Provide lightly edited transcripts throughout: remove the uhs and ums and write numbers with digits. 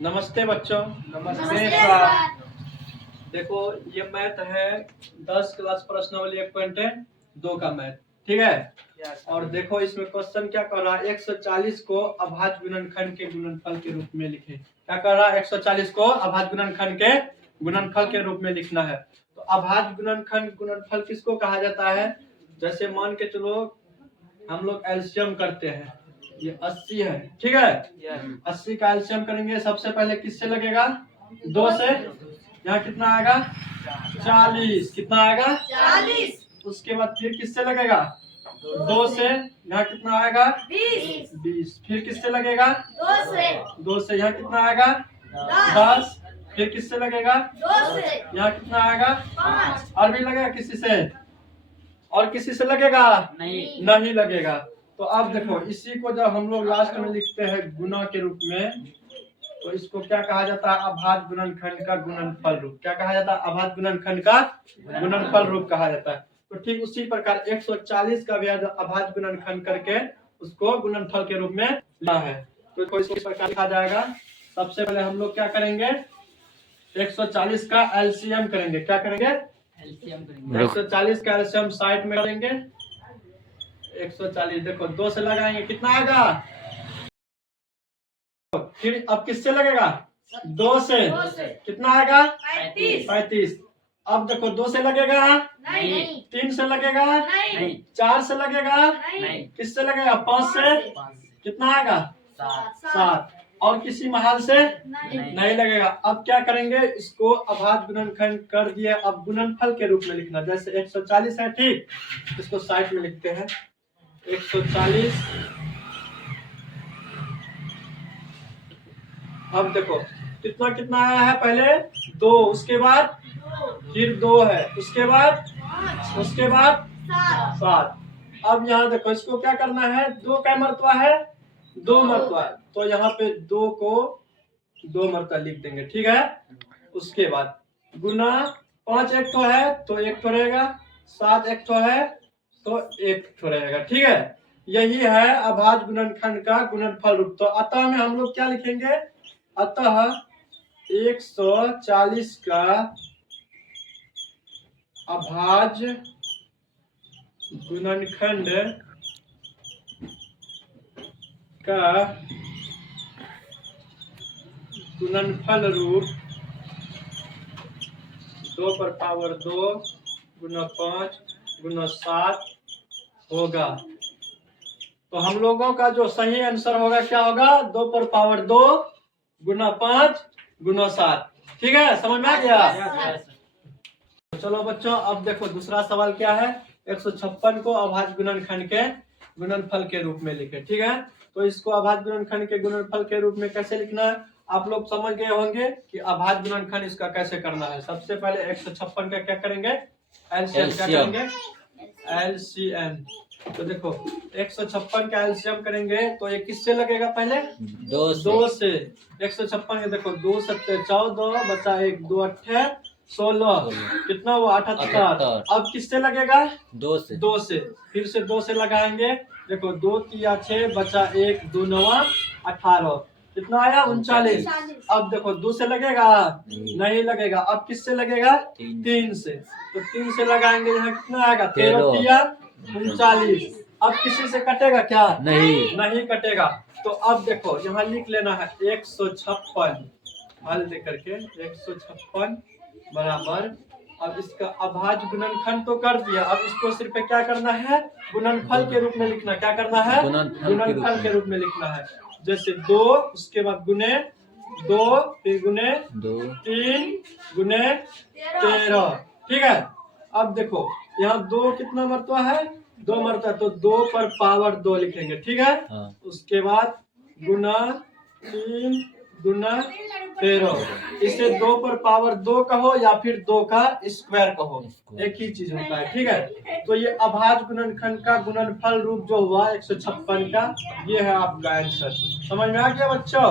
नमस्ते बच्चों। नमस्ते सर। देखो ये मैथ है 10 क्लास प्रश्नावली 1.2 का मैथ, ठीक है। और देखो इसमें क्वेश्चन क्या कर रहा है, 140 को अभाज्य गुणनखंड के गुणनफल के रूप में लिखे। क्या कर रहा है, 140 को अभाज्य गुणनखंड के गुणनफल के रूप में लिखना है। तो अभाज्य गुणनखंड गुणनफल किसको कहा जाता है? जैसे मान के चलो हम लोग एलसीएम करते हैं, ये 80 है, ठीक है। 80 का एलसीएम करेंगे, सबसे पहले किससे लगेगा? 2 से। यहाँ कितना आएगा? 40। कितना आएगा? 40। उसके बाद फिर किससे लगेगा? 2 से। यहाँ कितना आएगा? 20। फिर किससे लगेगा? 2 से। यहाँ कितना आएगा? 10। फिर किससे लगेगा? 2 से। यहाँ कितना आएगा? 5। और भी लगेगा किसी से? और किसी से लगेगा? नहीं लगेगा। तो अब देखो इसी को जब हम लोग लास्ट में लिखते हैं गुना के रूप में, तो इसको क्या कहा जाता है? अभाज्य गुणनखंड का गुणनफल रूप। क्या कहा जाता है? अभाज्य गुणनखंड का गुणनफल रूप कहा जाता है। तो ठीक उसी प्रकार 140 का भी अभाज्य गुणनखंड करके उसको गुणनफल के रूप में लिखा है। तो इसको इस प्रकार लिखा जाएगा। सबसे पहले हम लोग क्या करेंगे, 140 का एलसीएम करेंगे। क्या करेंगे? 140 का एलसीएम साइड में करेंगे। 140 देखो 2 से लगाएंगे, कितना आएगा? फिर अब किससे लगेगा? 2 से। कितना आएगा? 35। अब देखो 2 से लगेगा? नहीं। 3 से लगेगा? नहीं। 4 से लगेगा? नहीं। किससे लगेगा? 5 से। कितना आएगा? 7। और किसी महल से नहीं लगेगा। अब क्या करेंगे, इसको अभाज्य गुणनखंड कर दिया, अब गुणनफल के रूप में लिखना। जैसे 140 है, ठीक, इसको साइड में लिखते हैं। 140। अब देखो कितना कितना आया है, पहले 2, उसके बाद फिर 2 है, उसके बाद 7। अब यहाँ देखो इसको क्या करना है, 2 का मर्तबा है, 2 मर्तबा है, तो यहाँ पे 2 को 2 मर्तबा लिख देंगे, ठीक है। उसके बाद गुना 5 एक तो है तो 1 तो रहेगा, 7 एक तो है तो 1 तो रहेगा, ठीक है। यही है अभाज्य गुणनखंड का गुणनफल रूप। तो अतः में हम लोग क्या लिखेंगे, अतः 140 का अभाज्य गुणनखंड का गुणनफल रूप 2 पर पावर 2 गुना 5 गुना 7 होगा। तो हम लोगों का जो सही आंसर होगा क्या होगा? 2 पर पावर 2 गुना 5 गुना 7। ठीक है, समझ में आ गया? चलो बच्चों, अब देखो दूसरा सवाल क्या है। 156 को अभाज्य गुणनखंड के गुणनफल के रूप में लिखे, ठीक है। तो इसको अभाज्य गुणनखंड के गुणनफल के रूप में कैसे लिखना है, आप लोग समझ गए होंगे कि अभाज्य गुणनखंड इसका कैसे करना है। सबसे पहले 156 का क्या करेंगे, एलसीएम। क्या करेंगे? एलसीएम। तो देखो 156 का एलसीएम करेंगे तो ये किससे लगेगा? पहले 2 से। 156 देखो 2 7 14 बचा 1 2 8 16, कितना हुआ? 78। अब किससे लगेगा? 2 से। फिर से 2 से लगाएंगे, देखो 2 3 6 बचा 1 2 9 18, कितना आया? 39। अब देखो 2 से लगेगा? नहीं लगेगा। अब किससे लगेगा? 3 से। तो 3 से लगाएंगे, यहाँ कितना आएगा? 13 3 39। अब किसी से कटेगा क्या? नहीं कटेगा। तो अब देखो यहाँ लिख लेना है 156 हल दे करके 156 बराबर। अब इसका अभाज्य गुणनखंड तो कर दिया, अब इसको सिर्फ क्या करना है? गुणनफल के रूप में लिखना। क्या करना है? गुणनफल के रूप में लिखना है। जैसे 2, उसके बाद गुने 2, फिर गुने 3 गुने 13, ठीक है। अब देखो यहाँ 2 कितना मरतबा है? 2 मरतबा, तो 2 पर पावर 2 लिखेंगे, ठीक है। उसके बाद गुना 3 गुना 13, इसे 2 पर पावर 2 कहो या फिर 2 का स्क्वायर कहो, एक ही चीज होता है, ठीक है। तो ये अभाज्य गुणनखंड का गुणनफल रूप जो हुआ 156 का, ये है आपका आंसर। समझ में आ गया बच्चों?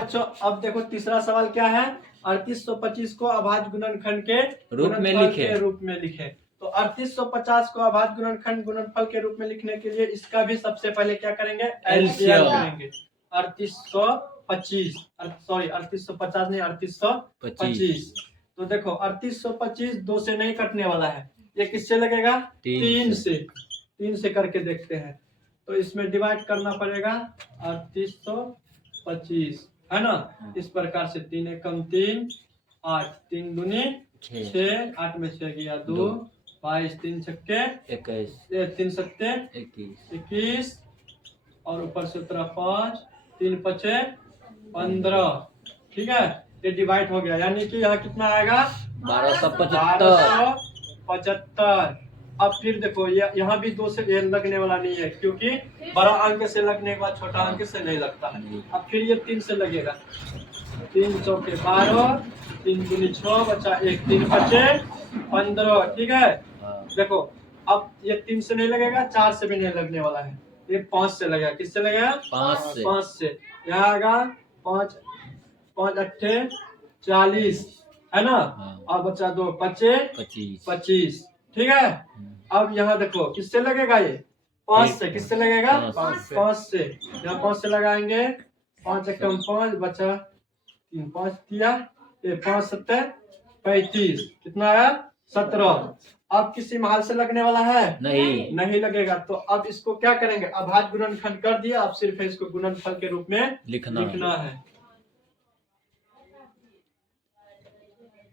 बच्चों अब देखो तीसरा सवाल क्या है। 3825 को अभाज्य गुणनखंड के रूप में लिखे। तो 3850 को अभाज्य गुणनखंड गुणनफल के रूप में लिखने के लिए इसका भी सबसे पहले क्या करेंगे? एलसीएम करेंगे। 3850 25, सॉरी 3850 नहीं 3825। तो देखो 3825 2 से नहीं कटने वाला है, ये किससे लगेगा? 3 से। 3 से करके देखते हैं, तो इसमें डिवाइड करना पड़ेगा 3825, है ना। इस प्रकार से 3 एकम 3, 8, 3 दूनी 6, 8 में 6 गया 2, 22, 3 छक्के 3 सत्ते 21, और ऊपर से 5, 3 पचे 15। ठीक है, ये डिवाइड हो गया, यानी कि यहाँ कितना आएगा? 1275। अब फिर देखो यहाँ भी 2 से ये लगने वाला नहीं है, क्योंकि बड़ा अंक से लगने के बाद छोटा अंक से नहीं लगता है। अब फिर ये 3 से लगेगा, 3 चौके 12, 3 दूनी 6 बचा 1, 3 बचे 15। ठीक है, देखो अब ये 3 से नहीं लगेगा, 4 से भी नहीं लगने वाला है, ये 5 से लगेगा। किससे लगेगा? 5 से। यहाँ आएगा 5, 5 अट्ठे 40, है ना। अब बचा 2 बचे 25। ठीक है, अब यहाँ देखो किससे लगेगा? ये 5 से। किससे लगेगा? 5 से। यहाँ 5 से लगाएंगे, 5 एकम 5 बचा 3, 5 दिया, ये 5 सत्ते 35, कितना आया? 17। अब किसी महल से लगने वाला है? नहीं लगेगा। तो अब इसको क्या करेंगे? अभाज्य गुणनखंड कर दिया, अब सिर्फ इसको गुणनफल के रूप में लिखना है।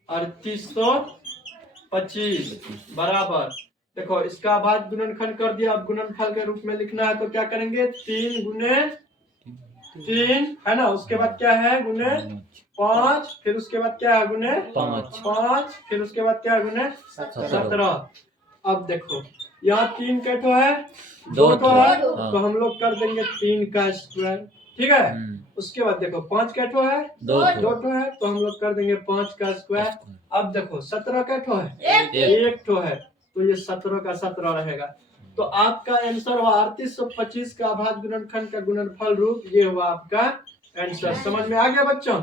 3825 बराबर, देखो इसका अभाज्य गुणनखंड कर दिया, अब गुणनफल के रूप में लिखना है, तो क्या करेंगे? 3 गुने 3, है ना। उसके बाद क्या है? गुने 5, फिर उसके बाद क्या है? गुने 5, फिर उसके बाद क्या है? गुने 17। अब देखो यहाँ 3 कैठो है, 2 है, तो हम लोग कर देंगे 3 का स्क्वायर। ठीक है, उसके बाद देखो 5 कैठो है, 2 है, तो हम लोग कर देंगे 5 का स्क्वायर। अब देखो 17 कैठो है, 1 ठो है, तो ये 17 का 17 रहेगा। तो आपका आंसर हुआ 3825 का अभाज्य गुणनखंड का गुणनफल रूप, ये हुआ आपका आंसर। समझ में आ गया बच्चों?